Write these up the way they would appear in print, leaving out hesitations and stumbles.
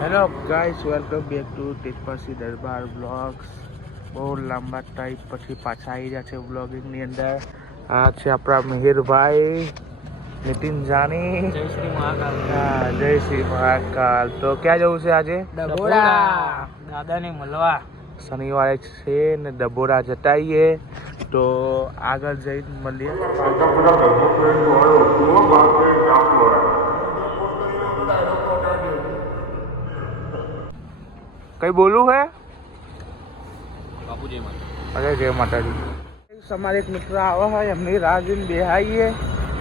Hello guys, welcome back to ટેકપાસી Darbar blogs. બહુ લાંબા ટાઈમ પછી પાછા આવી રહ્યા છે બ્લોગિંગની અંદર. આ છે આપણા મિહિરભાઈ, નીતિન જાની. જય શ્રી મહાકાલ. હા, જય શ્રી મહાકાલ. તો ક્યાં જવું છે આજે? ડભોડા દાદાને મળવા. શનિવારે છે ને ડભોડા જતાઈએ. તો આગળ જઈને મળીએ. કઈ બોલું હે? બાપુ જય માતા. અરે જય માતાજી. અમારે એક મિત્ર આવા હોય એમની રાહ જોઈને બેહાઈએ.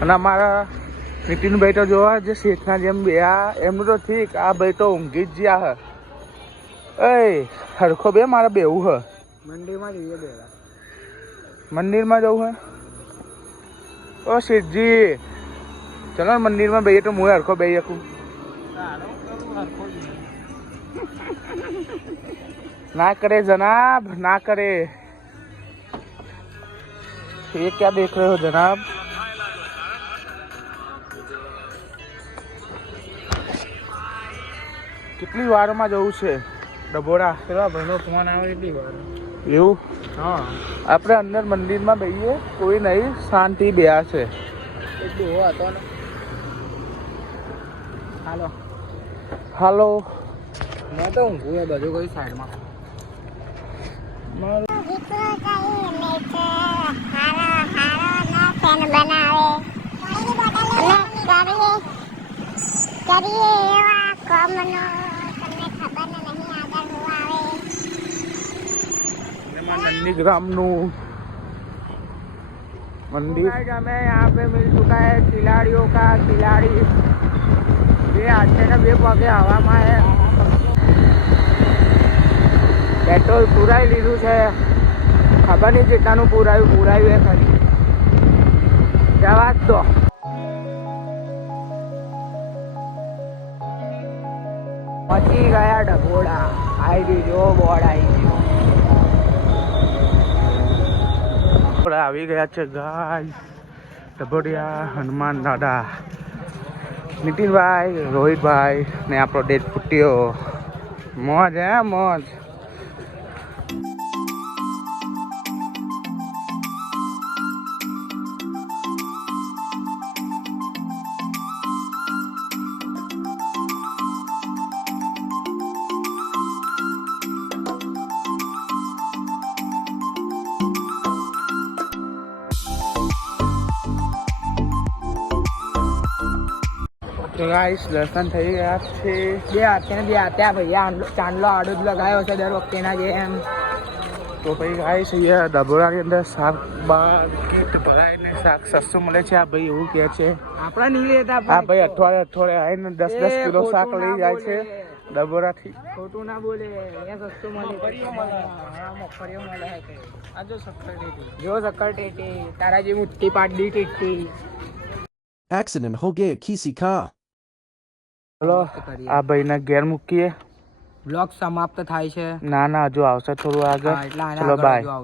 અને અમારા નીતિનભાઈ તો જોવા જે શેઠના જેમ બેહા, એમનું તો ઠીક, આ ભાઈ તો ઊંઘી જ જ્યા હે. એ હરખો બે મારે બેવું હે. મંદિરમાં જઈએ બેલા. મંદિરમાં જવું હે? ઓ શેઠજી, ચલો ને મંદિરમાં બેહીએ તો હું હરખો બેહી શકું. ना करे जनाब, ना करे. ये क्या देख रहे हो जनाब? કેટલી વારમાં જવું છે ડભોડા? પેલા ભાઈનો ફોન આવે એટલી વાર. એવું? હા, આપણે અંદર મંદિરમાં બેહીએ, કોઈ નહીં, શાંતિ બેહા છે. એટલું હો હતો ને. હાલો. હાલો. મેં તો ઊંઘું એ બધું કોઈ સાઈડમાં. नंदीग्रामનું मंदिर. हमें यहाँ पे मिल चुका है खिलाड़ियों का खिलाड़ी. ये हाथ से बे पगे हवा है. पेट्रोल पुराई લીધું છે. ખબર નહીં કેટલાનું પુરાયું એ ખરી. જવા જ દો. પહોંચી ગયા ડભોડા. આવી ગયો બોર્ડ આવી ગયો. આવી ગયા છે ગાય ડભોડિયા હનુમાન દાદા. નીતિનભાઈ, રોહિતભાઈ ને આપણો ડેટ ફૂટ્યો. મોજ હે મોજ. તો ગાઈસ, દર્શન થઈ ગયા છે. બે હાથે ભૈયા ચાંદલો આડો જ લગાવ્યો છે દર વખતેના જેમ. તો ભાઈ ગાઈસ, અહીંયા ડભોડાની અંદર શાક કીટ ભરાઈને શાક સસ્તું મળે છે. આ ભાઈ એવું કહે છે. આપણા નહીં લેતા. આ ભાઈ અઠવાડિયે આવીને 10 કિલો શાક લઈ જાય છે ડભોડાથી. ખોટું ના બોલે. અહીંયા સસ્તું મળે. મગફળીઓ મળે. આ જો શક્કર ટેટી તારા જે મુઠ્ઠી પાડી ટેટી. Accident हो गया किसी का. ચલો આ ભાઈને ઘેર મૂકીએ. બ્લોગ સમાપ્ત થાય છે. ના હજુ આવશે થોડું આગળ. ચલો બાય.